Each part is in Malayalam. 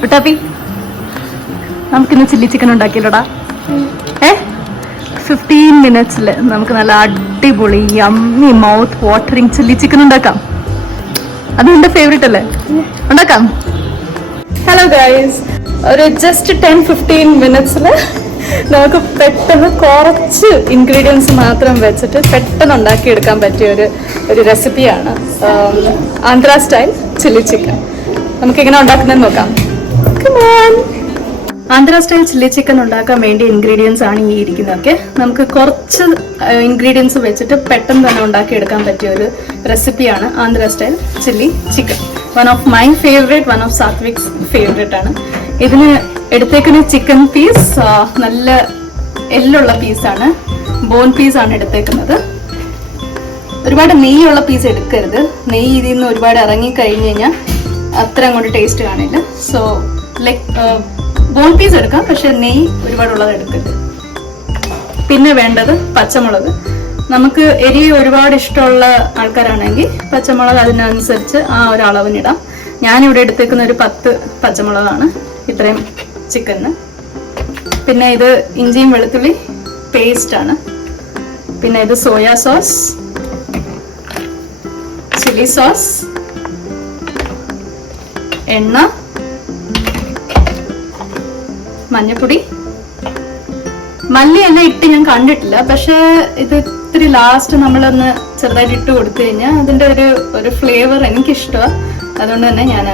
കുട്ടാപ്പി നമുക്കിന്ന് ചില്ലി ചിക്കൻ ഉണ്ടാക്കിയില്ലടാ. 15 മിനിറ്റ്സിൽ നമുക്ക് നല്ല അടിപൊളി yummy mouth watering chilli chicken ഉണ്ടാക്കാം. അത് എന്റെ ഫേവറേറ്റ് അല്ലേ? ഉണ്ടാക്കാം. ഹലോ ഗൈസ്, ഒരു ജസ്റ്റ് 10-15 മിനിറ്റ്സിൽ നമുക്ക് പെട്ടെന്ന് കുറച്ച് ഇൻഗ്രീഡിയൻസ് മാത്രം വെച്ചിട്ട് പെട്ടെന്ന് ഉണ്ടാക്കിയെടുക്കാൻ പറ്റിയ ഒരു റെസിപ്പിയാണ് ആന്ധ്ര സ്റ്റൈൽ ചില്ലി ചിക്കൻ. നമുക്കെങ്ങനെ ഉണ്ടാക്കുന്നതെന്ന് നോക്കാം. ആന്ധ്ര സ്റ്റൈൽ ചില്ലി ചിക്കൻ ഉണ്ടാക്കാൻ വേണ്ടി ഇൻഗ്രീഡിയൻസ് ആണ് ഈ ഇരിക്കുന്നതൊക്കെ. നമുക്ക് കുറച്ച് ഇൻഗ്രീഡിയൻസ് വെച്ചിട്ട് പെട്ടെന്ന് തന്നെ ഉണ്ടാക്കിയെടുക്കാൻ പറ്റിയ ഒരു റെസിപ്പിയാണ് Andhra style chilli chicken. One of my favourite, one of Satvik's favourite ആണ്. ഇതിന് എടുത്തേക്കുന്ന ചിക്കൻ പീസ് നല്ല എല്ലുള്ള പീസാണ്, ബോൺ പീസാണ് എടുത്തേക്കുന്നത്. ഒരുപാട് നെയ്യുള്ള പീസ് എടുക്കരുത്. നെയ്യ് ഇതിൽ നിന്ന് ഒരുപാട് ഇറങ്ങി കഴിഞ്ഞ് കഴിഞ്ഞാൽ അത്ര അങ്ങോട്ട് ടേസ്റ്റ് കാണില്ല. സോ ലൈക്ക് ബോൺ പീസ് എടുക്കാം, പക്ഷെ നെയ്യ് ഒരുപാടുള്ളത് എടുക്കരുത്. പിന്നെ വേണ്ടത് പച്ചമുളക്. നമുക്ക് എരി ഒരുപാട് ഇഷ്ടമുള്ള ആൾക്കാരാണെങ്കിൽ പച്ചമുളക് അതിനനുസരിച്ച് ആ ഒരു അളവിനിടാം. ഞാനിവിടെ എടുത്തേക്കുന്ന ഒരു 10 പച്ചമുളകാണ് ഇത്രയും ചിക്കന്. പിന്നെ ഇത് ഇഞ്ചിയും വെളുത്തുള്ളി പേസ്റ്റ് ആണ്. പിന്നെ ഇത് സോയാ സോസ്, ചില്ലി സോസ്, എണ്ണ, മഞ്ഞപ്പൊടി. മല്ലിയെല്ലാം ഇട്ട് ഞാൻ കണ്ടിട്ടില്ല, പക്ഷെ ഇത് ഇത്തിരി ലാസ്റ്റ് നമ്മളൊന്ന് ചെറുതായിട്ട് ഇട്ട് കൊടുത്തു കഴിഞ്ഞാൽ അതിൻ്റെ ഒരു ഫ്ലേവർ എനിക്കിഷ്ടമാണ്. അതുകൊണ്ട് തന്നെ ഞാൻ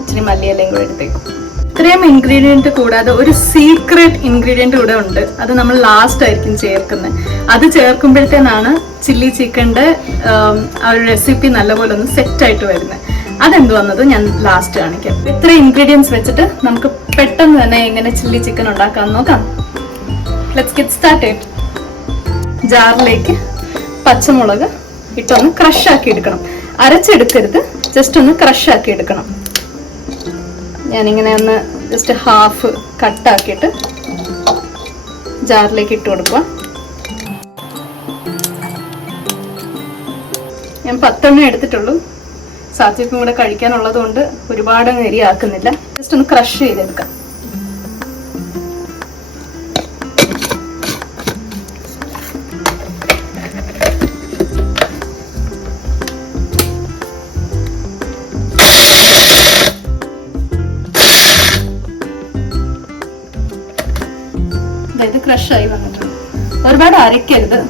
ഇച്ചിരി മല്ലിയെല്ലാം കൂടെ എടുത്തേക്കും. ഇത്രയും ഇൻഗ്രീഡിയൻറ്റ് കൂടാതെ ഒരു സീക്രട്ട് ഇൻഗ്രീഡിയൻറ്റ് കൂടെ ഉണ്ട്. അത് നമ്മൾ ലാസ്റ്റ് ആയിരിക്കും ചേർക്കുന്നത്. അത് ചേർക്കുമ്പോഴത്തേനാണ് ചില്ലി ചിക്കൻ്റെ ആ ഒരു റെസിപ്പി നല്ലപോലെ ഒന്ന് സെറ്റായിട്ട് വരുന്നത്. അതെന്തുവന്നത് ഞാൻ ലാസ്റ്റ് കാണിക്കാം. ഇത്ര ഇൻഗ്രീഡിയൻസ് വെച്ചിട്ട് നമുക്ക് പെട്ടെന്ന് തന്നെ എങ്ങനെ ചില്ലി ചിക്കൻ ഉണ്ടാക്കാമെന്ന് നോക്കാം. Let's get started. ജാറിലേക്ക് പച്ചമുളക് ഇട്ടൊന്ന് ക്രഷ് ആക്കി എടുക്കണം. അരച്ചെടുക്കരുത്, ജസ്റ്റ് ഒന്ന് ക്രഷ് ആക്കി എടുക്കണം. ഞാനിങ്ങനെ ഒന്ന് ജസ്റ്റ് ഹാഫ് കട്ടാക്കിയിട്ട് ജാറിലേക്ക് ഇട്ട് കൊടുക്കുക. ഞാൻ 10 എടുത്തിട്ടുള്ളൂ. സാത്വിക്കും കൂടെ കഴിക്കാനുള്ളത് കൊണ്ട് ഒരുപാട് നെരിയാക്കുന്നില്ല. ജസ്റ്റ് ഒന്ന് ക്രഷ് ചെയ്തെടുക്കാം. ഇത് ക്രഷായി വന്നിട്ടുണ്ട്. ഒരുപാട് അരയ്ക്കരുത്.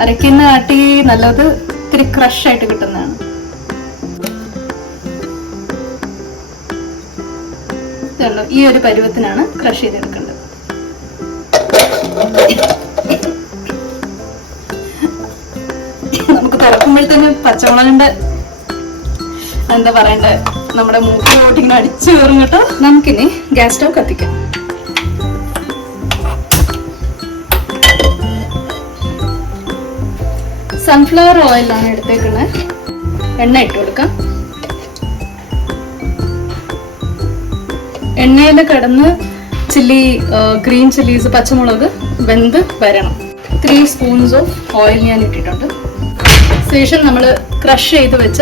അരയ്ക്കുന്ന കാട്ടി നല്ലത് ഇത്തിരി ക്രഷായിട്ട് കിട്ടുന്നതാണ്. ഈ ഒരു പരുവത്തിനാണ് ക്രഷ് ചെയ്തെടുക്കേണ്ടത്. നമുക്ക് തുറക്കുമ്പോഴത്തേന് പച്ചമുളകിന്റെ എന്താ പറയണ്ടേ, നമ്മുടെ മൂക്കിലോട്ട് ഇങ്ങനെ അടിച്ചു കയറും കേട്ടോ. നമുക്കിനി ഗ്യാസ് സ്റ്റവ് കത്തിക്കാം. സൺഫ്ലവർ ഓയിലാണ് എടുത്തേക്കുന്നത്. എണ്ണ ഇട്ട് കൊടുക്കാം. എണ്ണയിൽ കിടന്ന് ഗ്രീൻ ചില്ലീസ്, പച്ചമുളക് വെന്ത് വരണം. 3 സ്പൂൺസ് ഓഫ് ഓയിൽ ഞാൻ ഇട്ടിട്ടുണ്ട്. ശേഷം നമ്മൾ ക്രഷ് ചെയ്ത് വെച്ച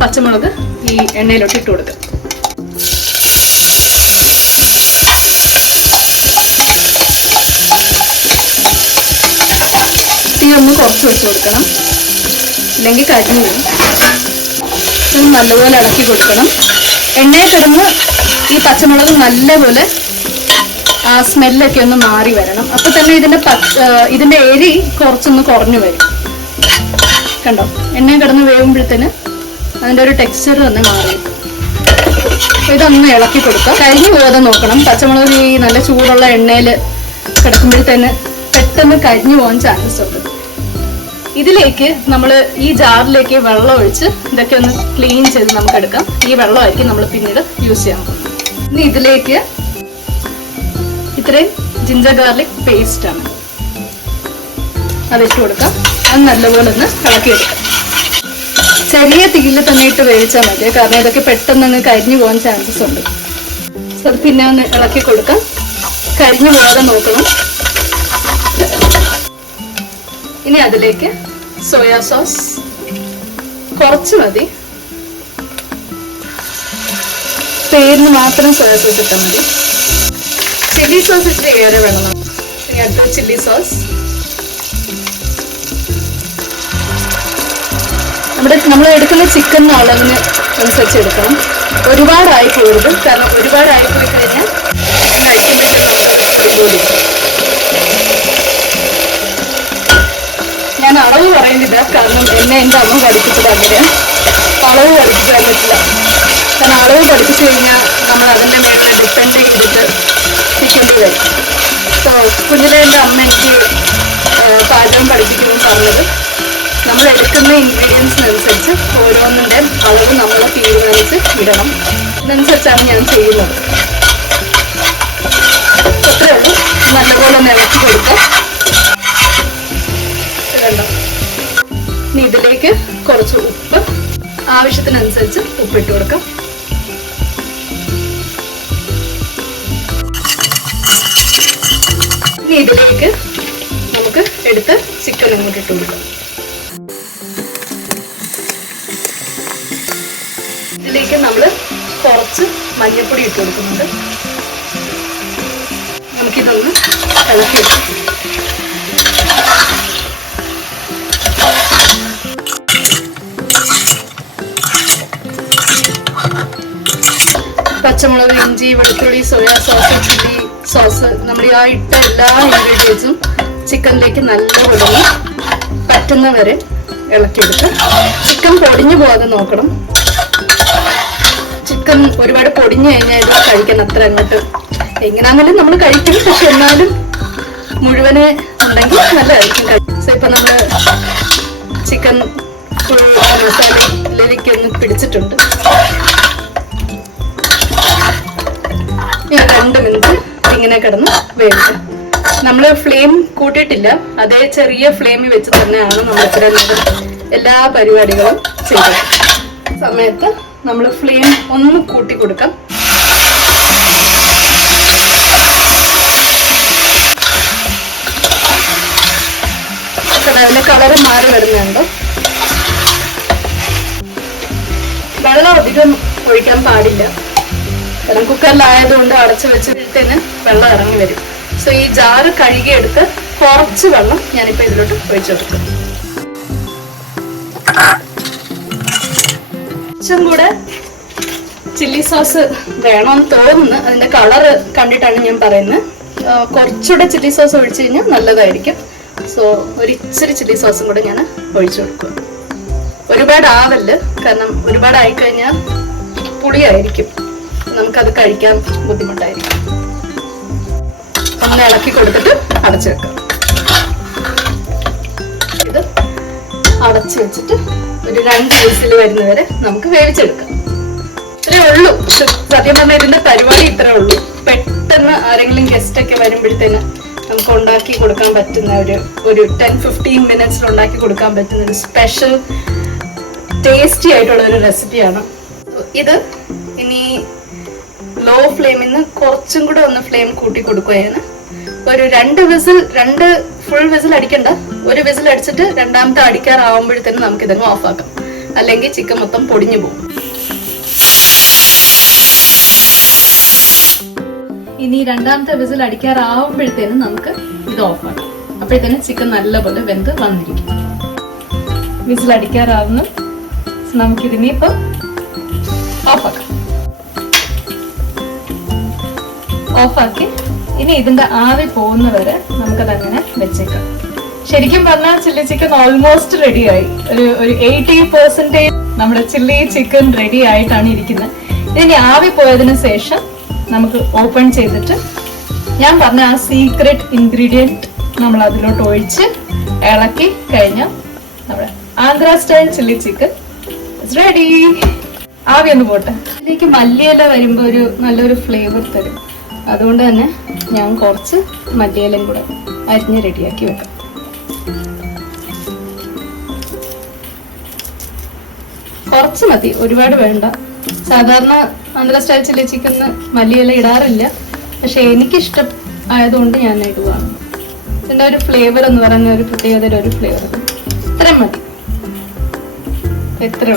പച്ചമുളക് ഈ എണ്ണയിലോട്ട് ഇട്ട് കൊടുക്കുക. തീ ഒന്ന് കുറച്ച് വെച്ച് കൊടുക്കണം, ഇല്ലെങ്കിൽ കരിഞ്ഞു വരും. നല്ലപോലെ ഇളക്കി കൊടുക്കണം. എണ്ണയിൽ കിടന്ന് ഈ പച്ചമുളക് നല്ലപോലെ ആ സ്മെല്ലൊക്കെ ഒന്ന് മാറി വരണം. അപ്പൊ തന്നെ ഇതിന്റെ എരി കുറച്ചൊന്ന് കുറഞ്ഞു വരും. കണ്ടോ, എണ്ണയിൽ കിടന്ന് വേവുമ്പോഴത്തേന് അതിന്റെ ഒരു ടെക്സ്ചർ തന്നെ മാറി. ഇതൊന്ന് ഇളക്കി കൊടുക്കാം. കരിഞ്ഞു പോകാതെ നോക്കണം. പച്ചമുളക് ഈ നല്ല ചൂടുള്ള എണ്ണയിൽ കിടക്കുമ്പോഴത്തേന് പെട്ടെന്ന് കരിഞ്ഞു പോകാൻ ചാൻസ് ഉണ്ട്. ഇതിലേക്ക് നമ്മൾ ഈ ജാറിലേക്ക് വെള്ളം ഒഴിച്ച് ഇതൊക്കെ ഒന്ന് ക്ലീൻ ചെയ്ത് നമുക്ക് എടുക്കാം. ഈ വെള്ളമായിരിക്കും നമ്മൾ പിന്നീട് യൂസ് ചെയ്യാൻ പോകുന്നത്. ഇനി ഇതിലേക്ക് ഇത്രയും ജിഞ്ചർ ഗാർലിക് പേസ്റ്റ് ആണ്, അതിട്ട് കൊടുക്കാം. അത് നല്ലപോലെ ഒന്ന് ഇളക്കിയെടുക്കാം. ചെറിയ തീയിൽ തന്നെ ഇട്ട് വേവിച്ചാൽ മതി, കാരണം ഇതൊക്കെ പെട്ടെന്ന് കരിഞ്ഞു പോകാൻ ചാൻസസ് ഉണ്ട്. അത് പിന്നെ ഒന്ന് ഇളക്കി കൊടുക്കാം. കരിഞ്ഞു പോകാതെ നോക്കണം. ഇനി അതിലേക്ക് സോയാ സോസ്, കുറച്ച് മതി. പേരിന് മാത്രം സോയ സോസ് ഇട്ടാൽ മതി. ചില്ലി സോസ് ഇച്ചിരി ഏറെ വേണം. ഇനി അടുത്ത ചില്ലി സോസ്. നമ്മൾ എടുക്കുന്ന ചിക്കൻ അളവിന് അനുസരിച്ച് എടുക്കണം. ഒരുപാടായി പോകരുത്, കാരണം ഒരുപാടായി പോയി കഴിഞ്ഞാൽ ഞാൻ അളവ് പറയുന്നില്ല, കാരണം എന്നെ എൻ്റെ അമ്മ പഠിപ്പിച്ചത് അങ്ങനെയാണ്. അളവ് പഠിപ്പിക്കാൻ പറ്റില്ല, കാരണം അളവ് പഠിപ്പിച്ചു കഴിഞ്ഞാൽ നമ്മൾ അതിൻ്റെ മേലെ ഡിപ്പെൻഡ് ചെയ്തിട്ട് നിൽക്കേണ്ടി വരും. സോ കുഞ്ഞിലെ എൻ്റെ അമ്മ എനിക്ക് പാചകം പഠിപ്പിക്കുമ്പോൾ പറഞ്ഞത്, നമ്മൾ എടുക്കുന്ന ഇൻഗ്രീഡിയൻസിനനുസരിച്ച് ഓരോന്നിൻ്റെ അളവ് നമ്മൾ തീരുമാനിച്ച് ഇടണം. അതനുസരിച്ചാണ് ഞാൻ ചെയ്യുന്നത്. അത്രേ ഉള്ളൂ. നല്ലപോലെ ഒന്ന് ഇളക്കി കൊടുക്കാം. ഇടണ്ട. ഇനി ഇതിലേക്ക് കുറച്ച് ഉപ്പ്, ആവശ്യത്തിനനുസരിച്ച് ഉപ്പിട്ട് കൊടുക്കാം. ഇനി ഇതിലേക്ക് നമുക്ക് എടുത്ത് ചിക്കൻ അങ്ങോട്ട് ഇട്ട് കൊടുക്കാം. ഇതിലേക്ക് നമ്മൾ കുറച്ച് മഞ്ഞൾപ്പൊടി ഇട്ട് കൊടുക്കുന്നുണ്ട്. നമുക്കിതൊന്ന് ഇളക്കിയെടുക്കാം. പച്ചമുളക്, ഇഞ്ചി, വെളുത്തുള്ളി, സോയാ സോസ്, ചില്ലി സോസ്, നമ്മൾ ആ ഇട്ട എല്ലാ ഇൻഗ്രീഡിയൻസും ചിക്കനിലേക്ക് നല്ലപോലെ പറ്റുന്ന വരെ ഇളക്കിയെടുക്കാം. ചിക്കൻ പൊടിഞ്ഞു പോകാതെ നോക്കണം. ചിക്കൻ ഒരുപാട് പൊടിഞ്ഞു കഴിഞ്ഞാൽ ഇത് കഴിക്കാൻ അത്ര അങ്ങോട്ട് എങ്ങനെയാണെങ്കിലും നമ്മൾ കഴിക്കും. പക്ഷെ എന്നാലും മുഴുവനെ ഉണ്ടെങ്കിൽ നല്ലതായിരിക്കും. സോ ഇപ്പൊ നമ്മള് ചിക്കൻ ഫുൾ മസാലയിലേക്ക് ഒന്ന് പിടിച്ചിട്ടുണ്ട്. 2 മിനിറ്റ് ഇങ്ങനെ കിടന്ന് വേവിക്കും. നമ്മൾ ഫ്ലെയിം കൂട്ടിയിട്ടില്ല, അതേ ചെറിയ ഫ്ലെയിമിൽ വെച്ച് തന്നെയാണ് നമ്മൾ ഇത്ര എല്ലാ പരിപാടികളും ചെയ്തത്. സമയത്ത് നമ്മൾ ഫ്ലെയിം ഒന്ന് കൂട്ടി കൊടുക്കാം. അതിന്റെ കളറ് മാറി വരുന്നുണ്ടോ? വെള്ളം അധികം ഒഴിക്കാൻ പാടില്ല, കാരണം കുക്കറിലായതുകൊണ്ട് അടച്ചു വെച്ചിട്ടേന് വെള്ളം ഇറങ്ങി വരും. സോ ഈ ജാറ് കഴുകിയെടുത്ത് കുറച്ച് വെള്ളം ഞാനിപ്പോ ഇതിലോട്ട് ഒഴിച്ചു കൊടുക്കും. കുറച്ചും കൂടെ ചില്ലി സോസ് വേണമെന്ന് തോന്നുന്നു. അതിന്റെ കളറ് കണ്ടിട്ടാണ് ഞാൻ പറയുന്നത്. കുറച്ചുകൂടെ ചില്ലി സോസ് ഒഴിച്ചു കഴിഞ്ഞാൽ നല്ലതായിരിക്കും. സോ ഒരിച്ചിരി ചില്ലി സോസും കൂടെ ഞാൻ ഒഴിച്ചു കൊടുക്കുക. ഒരുപാട് ആവല്ല്, കാരണം ഒരുപാട് ആയിക്കഴിഞ്ഞാൽ പുളിയായിരിക്കും, നമുക്കത് കഴിക്കാൻ ബുദ്ധിമുട്ടായിരിക്കും. ഒന്ന് ഇളക്കി കൊടുത്തിട്ട് അടച്ചു വെക്കാം. ഇത് അടച്ചു വെച്ചിട്ട് ഒരു 2 വിസിൽ വരുന്നവരെ നമുക്ക് വേവിച്ചെടുക്കാം. ഇത്രേ ഉള്ളൂ. സത്യം പറഞ്ഞാൽ ഇതിന്റെ പരിപാടി ഇത്രേ ഉള്ളൂ. പെട്ടെന്ന് ആരെങ്കിലും ഗസ്റ്റ് ഒക്കെ വരുമ്പോഴത്തേന് നമുക്ക് ഉണ്ടാക്കി കൊടുക്കാൻ പറ്റുന്ന ഒരു 10-15 മിനിറ്റ്സിൽ ഉണ്ടാക്കി കൊടുക്കാൻ പറ്റുന്ന ഒരു സ്പെഷ്യൽ ടേസ്റ്റി ആയിട്ടുള്ള ഒരു റെസിപ്പിയാണ് ഇത്. ഇനി ലോ ഫ്ലെയിമിൽ നിന്ന് കുറച്ചും കൂടെ ഒന്ന് ഫ്ലെയിം കൂട്ടി കൊടുക്കുകയാണ്. ഒരു 2 ഫുൾ വിസിൽ അടിക്കണ്ട, 1 വിസിൽ അടിച്ചിട്ട് രണ്ടാമത്തെ അടിക്കാറാവുമ്പോഴത്തേനും നമുക്ക് ഇതങ്ങ് ഓഫ് ആക്കാം, അല്ലെങ്കിൽ ചിക്കൻ മൊത്തം പൊടിഞ്ഞു പോകും. ഇനി രണ്ടാമത്തെ വിസിൽ അടിക്കാറാവുമ്പോഴത്തേനും നമുക്ക് ഇത് ഓഫ് ആക്കാം. അപ്പോഴത്തേനും ചിക്കൻ നല്ലപോലെ വെന്ത് വന്നിരിക്കും. വിസിൽ അടിക്കാറാവുന്നു. നമുക്കിതിനിപ്പോ ഓഫാക്കാം. ഓഫാക്കി ഇനി ഇതിന്റെ ആവി പോകുന്നവരെ നമുക്കതങ്ങനെ വെച്ചേക്കാം. ശരിക്കും പറഞ്ഞാൽ ചില്ലി ചിക്കൻ ഓൾമോസ്റ്റ് റെഡിയായി. ഒരു 80% നമ്മുടെ ചില്ലി ചിക്കൻ റെഡി ആയിട്ടാണ് ഇരിക്കുന്നത്. ഇനി ആവി പോയതിനു ശേഷം നമുക്ക് ഓപ്പൺ ചെയ്തിട്ട് ഞാൻ പറഞ്ഞ ആ സീക്രട്ട് ഇൻഗ്രീഡിയന്റ് നമ്മൾ അതിലോട്ട് ഒഴിച്ച് ഇളക്കി കഴിഞ്ഞാൽ നമ്മുടെ Andhra style chilli chicken ready. ആവി ഒന്ന് പോട്ടെ. ഇതിലേക്ക് മല്ലിയില വരുമ്പോൾ ഒരു നല്ലൊരു ഫ്ലേവർ തരും. അതുകൊണ്ട് തന്നെ ഞാൻ കുറച്ച് മല്ലിയിലയും കൂടെ അരിഞ്ഞ് റെഡിയാക്കി വെക്കാം. കുറച്ച് മതി, ഒരുപാട് വേണ്ട. സാധാരണ ആന്ധ്ര സ്റ്റൈൽ ചില്ലി ചിക്കന് മല്ലിയില ഇടാറില്ല, പക്ഷെ എനിക്കിഷ്ടം ആയതുകൊണ്ട് ഞാൻ ഇടുവാണ്. ഇതിന്റെ ഒരു ഫ്ലേവർ എന്ന് പറഞ്ഞ ഒരു പ്രത്യേകതയുടെ ഒരു ഫ്ലേവർ. ഇത്രയും മതി, എത്ര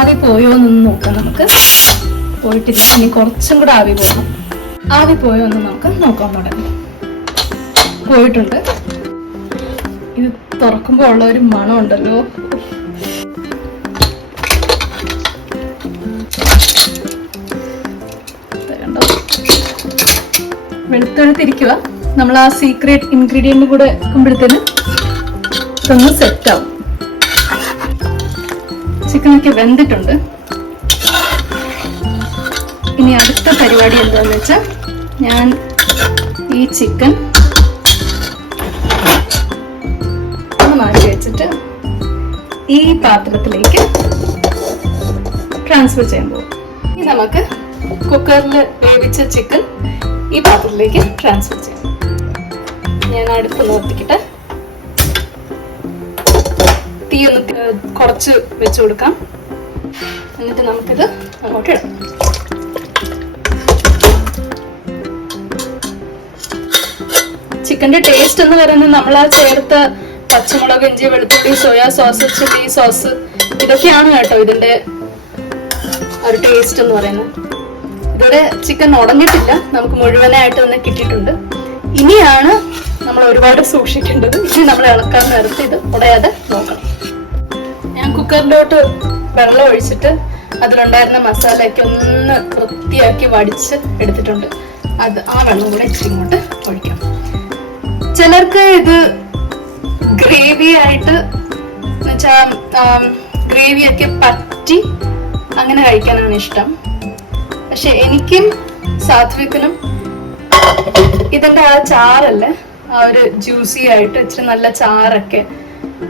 ആവി പോയോ എന്നൊന്ന് നോക്കാം. നമുക്ക് പോയിട്ടില്ല, ഇനി കുറച്ചും കൂടെ ആവി പോകണം. ആവി പോയോ എന്ന് നമുക്ക് നോക്കാൻ തുടങ്ങി. പോയിട്ടുണ്ട്. ഇത് തുറക്കുമ്പോൾ ഉള്ള ഒരു മണം ഉണ്ടല്ലോ. വെളുത്തെടുത്തിരിക്കുക. നമ്മൾ ആ സീക്രട്ട് ഇൻഗ്രീഡിയന്റ് കൂടെ വെക്കുമ്പോഴത്തേന് ഇതൊന്ന് സെറ്റ് ആവും. ചിക്കനൊക്കെ വെന്തിട്ടുണ്ട്. ഇനി അടുത്ത പരിപാടി എന്താണെന്ന് വെച്ചാൽ ഞാൻ ഈ ചിക്കൻ ഒന്ന് മാറ്റി വെച്ചിട്ട് ഈ പാത്രത്തിലേക്ക് ട്രാൻസ്ഫർ ചെയ്യാൻ പോകും. ഇനി നമുക്ക് കുക്കറിൽ വേവിച്ച ചിക്കൻ ഈ പാത്രത്തിലേക്ക് ട്രാൻസ്ഫർ ചെയ്യാം. ഞാൻ അടുപ്പ് നിർത്തിക്കിട്ട് തീ ഒന്ന് കുറച്ച് വെച്ച് കൊടുക്കാം. എന്നിട്ട് നമുക്കിത് അങ്ങോട്ട് ഇടാം. ചിക്കൻ്റെ ടേസ്റ്റ് എന്ന് പറയുന്നത് നമ്മൾ ആ ചേർത്ത പച്ചമുളക്, ഇഞ്ചി, വെളുത്തുള്ളി, സോയാ സോസ്, ചില്ലി സോസ്, ഇതൊക്കെയാണ് കേട്ടോ ഇതിന്റെ ഒരു ടേസ്റ്റ് എന്ന് പറയുന്നത്. ഇതുവരെ ചിക്കൻ ഉടഞ്ഞിട്ടില്ല, നമുക്ക് മുഴുവനായിട്ട് തന്നെ കിട്ടിയിട്ടുണ്ട്. ഇനിയാണ് നമ്മൾ ഒരുപാട് സൂക്ഷിക്കേണ്ടത്. ഇനി നമ്മൾ ഇളക്കാൻ നേരത്തെ ഇത് ഉടയാതെ നോക്കണം. ഞാൻ കുക്കറിലോട്ട് വെള്ളം ഒഴിച്ചിട്ട് അതിലുണ്ടായിരുന്ന മസാലയൊക്കെ ഒന്ന് വൃത്തിയാക്കി വടിച്ച് എടുത്തിട്ടുണ്ട്. ആ വെള്ളം കൂടെ ഇച്ചിരി ഇങ്ങോട്ട് ഒഴിക്കാം. ചിലർക്ക് ഇത് ഗ്രേവി ആയിട്ട് ഗ്രേവിയൊക്കെ പറ്റി അങ്ങനെ കഴിക്കാനാണ് ഇഷ്ടം. പക്ഷെ എനിക്കും സാത്വികനും ഇതിന്റെ ആ ചാറല്ലേ, ആ ഒരു ജ്യൂസി ആയിട്ട് ഇച്ചിരി നല്ല ചാറൊക്കെ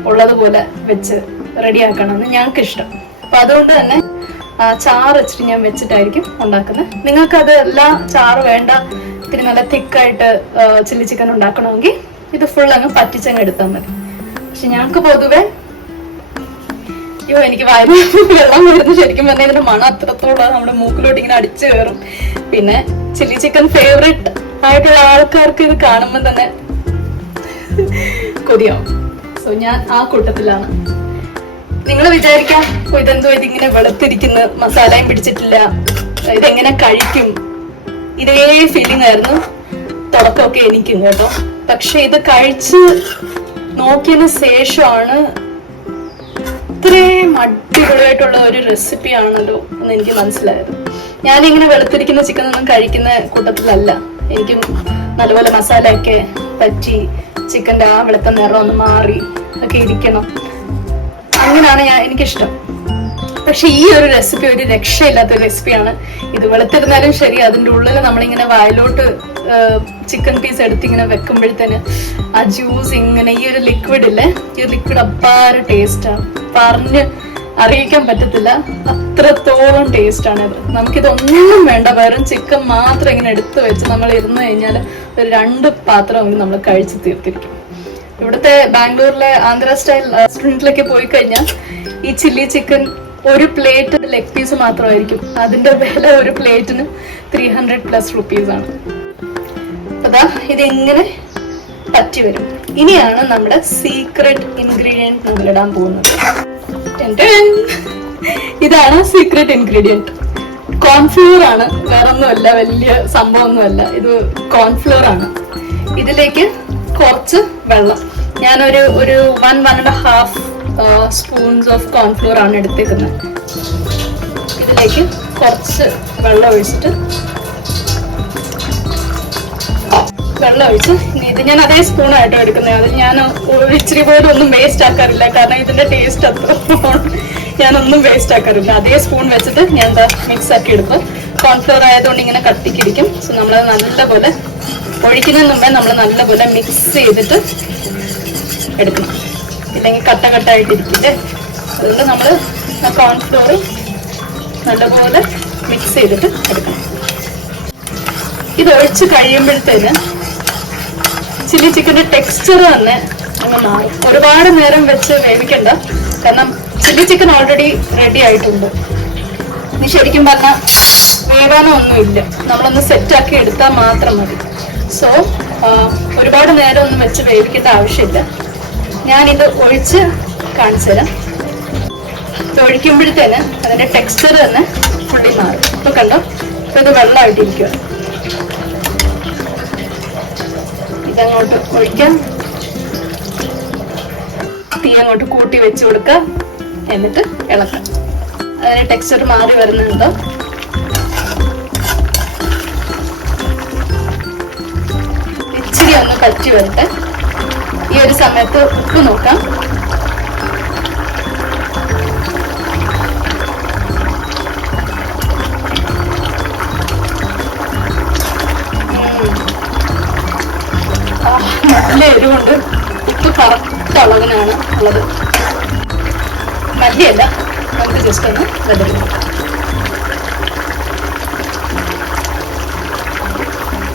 ഉള്ളതുപോലെ വെച്ച് റെഡിയാക്കണമെന്ന് ഞങ്ങൾക്ക് ഇഷ്ടം. അപ്പൊ അതുകൊണ്ട് തന്നെ ആ ചാറ് ഇച്ചിരി ഞാൻ വെച്ചിട്ടായിരിക്കും ഉണ്ടാക്കുന്നത്. നിങ്ങൾക്ക് അത് എല്ലാം ചാറ് വേണ്ട, ഇത്തിരി നല്ല തിക്കായിട്ട് ചില്ലി ചിക്കൻ ഉണ്ടാക്കണമെങ്കിൽ ഇത് ഫുൾ അങ്ങ് പറ്റിച്ചങ്ങ് എടുത്താൽ മതി. പക്ഷെ ഞങ്ങൾക്ക് പൊതുവെ എനിക്ക് വായിൽ വെള്ളം വരുന്നു. ശരിക്കും പറഞ്ഞാൽ ഇതിന്റെ മണം അത്രത്തോളം നമ്മുടെ മൂക്കിലോട്ട് ഇങ്ങനെ അടിച്ചു കയറും. പിന്നെ ചില്ലി ചിക്കൻ ഫേവറേറ്റ് ആയിട്ടുള്ള ആൾക്കാർക്ക് ഇത് കാണുമ്പോൾ തന്നെ കൊതിയാവും. സോ ഞാൻ ആ കൂട്ടത്തിലാണ്. നിങ്ങൾ വിചാരിക്കാം ഇതെന്തോ ഇതിങ്ങനെ വെളുത്തിരിക്കുന്ന, മസാലയും പിടിച്ചിട്ടില്ല, ഇതെങ്ങനെ കഴിക്കും, ഇതേ ഫീലിംഗ് ആയിരുന്നു തുടക്കമൊക്കെ എനിക്കും കേട്ടോ. പക്ഷെ ഇത് കഴിച്ച് നോക്കിയതിന് ശേഷമാണ് ഇത്രയും അടിപൊളിയായിട്ടുള്ള ഒരു റെസിപ്പി ആണല്ലോ എന്ന് എനിക്ക് മനസ്സിലായത്. ഞാനിങ്ങനെ വെളുത്തിരിക്കുന്ന ചിക്കൻ ഒന്നും കഴിക്കുന്ന കൂട്ടത്തിലല്ല. എനിക്കും നല്ലപോലെ മസാലയൊക്കെ പറ്റി ചിക്കൻ്റെ ആ വെളുത്ത നിറം ഒന്ന് മാറി ഒക്കെ ഇരിക്കണം, അങ്ങനെയാണ് എനിക്കിഷ്ടം. പക്ഷെ ഈ ഒരു റെസിപ്പി ഒരു രക്ഷയില്ലാത്ത റെസിപ്പിയാണ്. ഇത് വെളുത്തിരുന്നാലും ശരി, അതിൻ്റെ ഉള്ളിൽ നമ്മളിങ്ങനെ വായിലോട്ട് ചിക്കൻ പീസ് എടുത്തിങ്ങനെ വെക്കുമ്പോഴത്തേന് ആ ജ്യൂസ് ഇങ്ങനെ ഈ ഒരു ലിക്വിഡ് ഇല്ലേ, ഈ ഒരു ലിക്വിഡ് അപ്പാര ടേസ്റ്റാണ്. പറഞ്ഞ് അറിയിക്കാൻ പറ്റത്തില്ല, അത്രത്തോളം ടേസ്റ്റാണ് ഇത്. നമുക്കിതൊന്നും വേണ്ട, വെറും ചിക്കൻ മാത്രം ഇങ്ങനെ എടുത്ത് വെച്ച് നമ്മൾ ഇരുന്ന് കഴിഞ്ഞാൽ ഒരു 2 പാത്രം നമ്മൾ കഴിച്ച് തീർത്തിരിക്കും. ഇവിടുത്തെ ബാംഗ്ലൂരിലെ ആന്ധ്ര സ്റ്റൈൽ റെസ്റ്റോറൻറ്റിലേക്ക് പോയി കഴിഞ്ഞാൽ ഈ ചില്ലി ചിക്കൻ ഒരു പ്ലേറ്റ് ലെഗ് പീസ് മാത്രമായിരിക്കും. അതിന്റെ വില ഒരു പ്ലേറ്റിന് 300+ റുപ്പീസാണ്. അതാ ഇതെങ്ങനെ പറ്റി വരും. ഇനിയാണ് നമ്മുടെ സീക്രട്ട് ഇൻഗ്രീഡിയൻറ്റ് നമ്മളിടാൻ പോകുന്നത്. ഇതാണ് സീക്രട്ട് ഇൻഗ്രീഡിയൻറ്റ്. കോൺഫ്ലോർ ആണ്, വേറൊന്നുമല്ല, വലിയ സംഭവമൊന്നുമല്ല. ഇത് കോൺഫ്ലോർ ആണ്. ഇതിലേക്ക് കുറച്ച് വെള്ളം, ഞാനൊരു 1.5 സ്പൂൺസ് ഓഫ് കോൺഫ്ലോർ ആണ് എടുത്തേക്കുന്നത്. ഇതിലേക്ക് കുറച്ച് വെള്ളം ഒഴിച്ചിട്ട് ഇത് ഞാൻ അതേ സ്പൂണായിട്ടോ എടുക്കുന്നത്. അത് ഞാൻ ഇച്ചിരി പോലും ഒന്നും വേസ്റ്റ് ആക്കാറില്ല, കാരണം ഇതിന്റെ ടേസ്റ്റ് അത്ര ഞാനൊന്നും വേസ്റ്റ് ആക്കാറില്ല. അതേ സ്പൂൺ വെച്ചിട്ട് ഞാൻ എന്താ മിക്സ് ആക്കി എടുക്കും. കോൺഫ്ലോർ ആയതുകൊണ്ട് ഇങ്ങനെ കട്ടിക്കിരിക്കും. സോ നമ്മളത് നല്ലപോലെ ഒഴിക്കുന്നതിന് മുമ്പേ നമ്മൾ നല്ലപോലെ മിക്സ് ചെയ്തിട്ട് എടുക്കണം, ഇല്ലെങ്കിൽ കട്ടായിട്ടിരിക്കില്ലേ. അതുകൊണ്ട് നമ്മൾ കോൺഫ്ലോർ നല്ലപോലെ മിക്സ് ചെയ്തിട്ട് എടുക്കണം. ഇത് ഒഴിച്ച് കഴിയുമ്പോഴത്തേന് ചില്ലി ചിക്കൻ്റെ ടെക്സ്ചർ തന്നെ അങ്ങ് മാറും. ഒരുപാട് നേരം വെച്ച് വേവിക്കണ്ട, കാരണം ചില്ലി ചിക്കൻ ഓൾറെഡി റെഡി ആയിട്ടുണ്ട്. ഇനി ശരിക്കും പറഞ്ഞാൽ വേവാനോ ഒന്നുമില്ല, നമ്മളൊന്ന് സെറ്റാക്കി എടുത്താൽ മാത്രം മതി. സോ ഒരുപാട് നേരം ഒന്നും വെച്ച് വേവിക്കേണ്ട ആവശ്യമില്ല. ഞാനിത് ഒഴിച്ച് കാണിച്ചു തരാം. ഇത് ഒഴിക്കുമ്പോഴത്തേന് അതിന്റെ ടെക്സ്ചർ തന്നെ ഫുള്ളി മാറും. ഇപ്പൊ കണ്ടോ, ഇപ്പൊ ഇത് വെള്ളമായിട്ടിരിക്കുക. ഇതങ്ങോട്ട് ഒഴിക്കാം, തീ അങ്ങോട്ട് കൂട്ടി വെച്ച് കൊടുക്കാം, എന്നിട്ട് ഇളക്കാം. അതിന്റെ ടെക്സ്ചർ മാറി വരുന്നുണ്ടോ? ഇച്ചിരി ഒന്ന് പറ്റി വരട്ടെ. ഈ ഒരു സമയത്ത് ഉപ്പ് നോക്കാം. നല്ല എരിവുണ്ട്. ഉപ്പ് കറക്റ്റ് അളവിനാണ് ഉള്ളത്. മല്ലിയല്ല, നമുക്ക് ജസ്റ്റ് ഒന്ന് വെതറി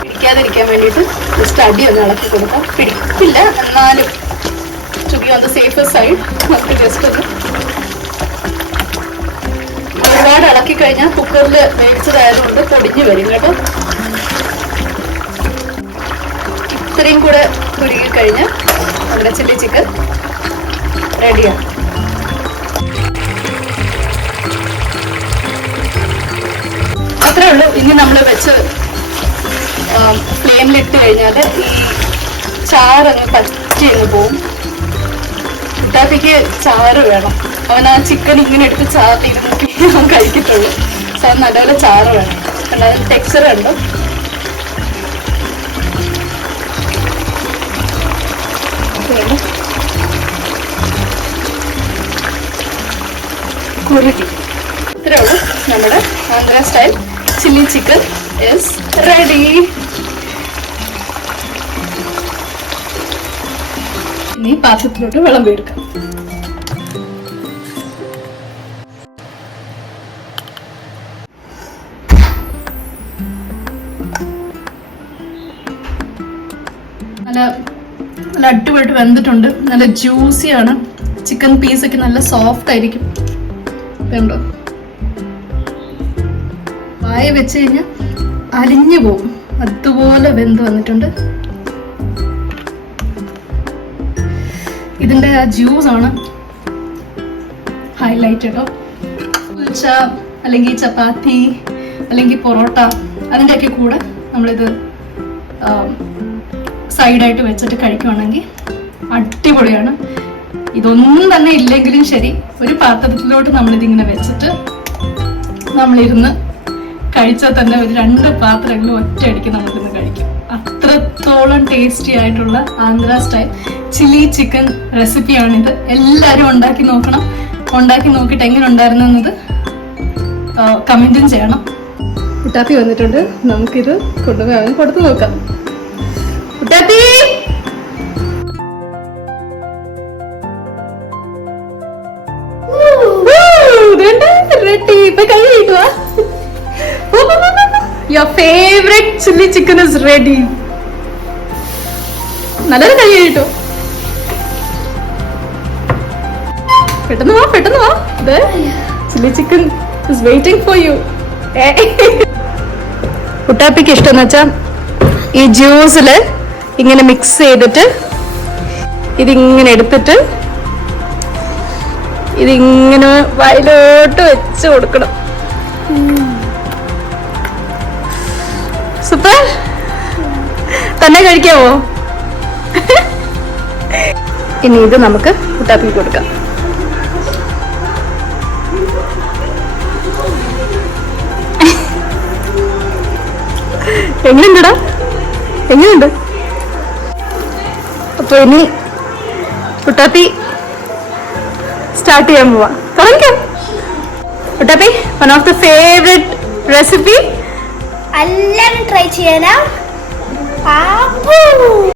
പിടിക്കാതിരിക്കാൻ വേണ്ടിയിട്ട് ജസ്റ്റ് അടി ഒന്ന് ഇളക്കി കൊടുക്കാം. പിടിക്കില്ല, എന്നാലും to be on the safer side നമുക്ക് ജസ്റ്റ് ഒന്ന്. ഒരുപാട് ഇളക്കി കഴിഞ്ഞാൽ കുക്കറിൽ വേവിച്ചതായതുകൊണ്ട് പൊടിഞ്ഞു വരും കേട്ടോ. ഇത്രയും കൂടെ കുരുകി കഴിഞ്ഞാൽ നമ്മുടെ ചില്ലി ചിക്കൻ റെഡിയാണ്. അത്രേ ഉള്ളൂ. ഇനി നമ്മൾ വെച്ച് ഫ്ലെയിമിലിട്ട് കഴിഞ്ഞാൽ ഈ ചാറങ്ങ് പറ്റി അങ്ങ് പോവും. കുട്ടാപ്പിക്ക് ചാറ് വേണം. അവൻ ആ ചിക്കൻ ഇങ്ങനെ എടുത്ത് ചാറിയിരുന്നൊക്കെ അവൻ കഴിക്കത്തുള്ളൂ. സോ നല്ലപോലെ ചാറ് വേണം. അല്ലാതെ ടെക്സ്ചർ കണ്ടോ. കുറുകി. ഇത്രേ ഉള്ളൂ. നമ്മുടെ Andhra style chilli chicken is ready. ഇനി പാത്രത്തിലോട്ട് വിളമ്പെടുക്കാം. നല്ല അടിപൊളിയായിട്ട് വെന്തിട്ടുണ്ട്. നല്ല ജ്യൂസിയാണ്. ചിക്കൻ പീസൊക്കെ നല്ല സോഫ്റ്റ് ആയിരിക്കും. കണ്ടോ, വായ വെച്ച് കഴിഞ്ഞാൽ അലിഞ്ഞു പോകും. അതുപോലെ വെന്ത് വന്നിട്ടുണ്ട്. ഇതിന്റെ ആ ജ്യൂസാണ് ഹൈലൈറ്റ് കേട്ടോ. ഉച്ച അല്ലെങ്കിൽ ചപ്പാത്തി അല്ലെങ്കിൽ പൊറോട്ട അതിൻ്റെയൊക്കെ കൂടെ നമ്മളിത് സൈഡായിട്ട് വെച്ചിട്ട് കഴിക്കുവാണെങ്കിൽ അടിപൊളിയാണ്. ഇതൊന്നും തന്നെ ഇല്ലെങ്കിലും ശരി, ഒരു പാത്രത്തിലോട്ട് നമ്മളിതിങ്ങനെ വെച്ചിട്ട് നമ്മളിരുന്ന് കഴിച്ചാൽ തന്നെ ഒരു 2 പാത്രങ്ങളും ഒറ്റയടിക്ക് നമ്മളിരുന്ന് കഴിക്കും. അത്രത്തോളം ടേസ്റ്റി ആയിട്ടുള്ള ആന്ധ്ര സ്റ്റൈൽ ചില്ലി ചിക്കൻ റെസിപ്പിയാണിത്. എല്ലാവരും ഉണ്ടാക്കി നോക്കണം. ഉണ്ടാക്കി നോക്കിയിട്ട് എങ്ങനെ ഉണ്ടായിരുന്നത് കമൻറ്റും ചെയ്യണം. കുട്ടാപ്പി വന്നിട്ടുണ്ട്. നമുക്കിത് കൊണ്ടുപോയി അവന് കൊടുത്തു നോക്കാം. കുട്ടാപ്പി, your favorite chili chicken is ready. നല്ലൊരു കൈ കഴിട്ടോ. പെട്ടെന്ന് വാ, പെട്ടെന്ന് വാ. Chilli chicken is waiting for you. കുട്ടാപ്പിക്ക് ഇഷ്ടം വെച്ചാ ഈ ജ്യൂസില് ഇങ്ങനെ മിക്സ് ചെയ്തിട്ട് ഇതിങ്ങനെ എടുത്തിട്ട് ഇതിങ്ങനെ വായിലോട്ട് വെച്ച് കൊടുക്കണം. സൂപ്പർ. തന്നെ കഴിക്കാവോ? ഇനി ഇത് നമുക്ക് കുട്ടാപ്പിക്ക് കൊടുക്കാം. എങ്ങനെയുണ്ടടാ? എങ്ങനെയുണ്ട്? അപ്പൊ ഇനി കുട്ടാപ്പി സ്റ്റാർട്ട് ചെയ്യാൻ പോവാ. തുടങ്ങിക്കാം. Kuttappi, one of the favourite recipe. എല്ലാവരും ട്രൈ ചെയ്യാനാ.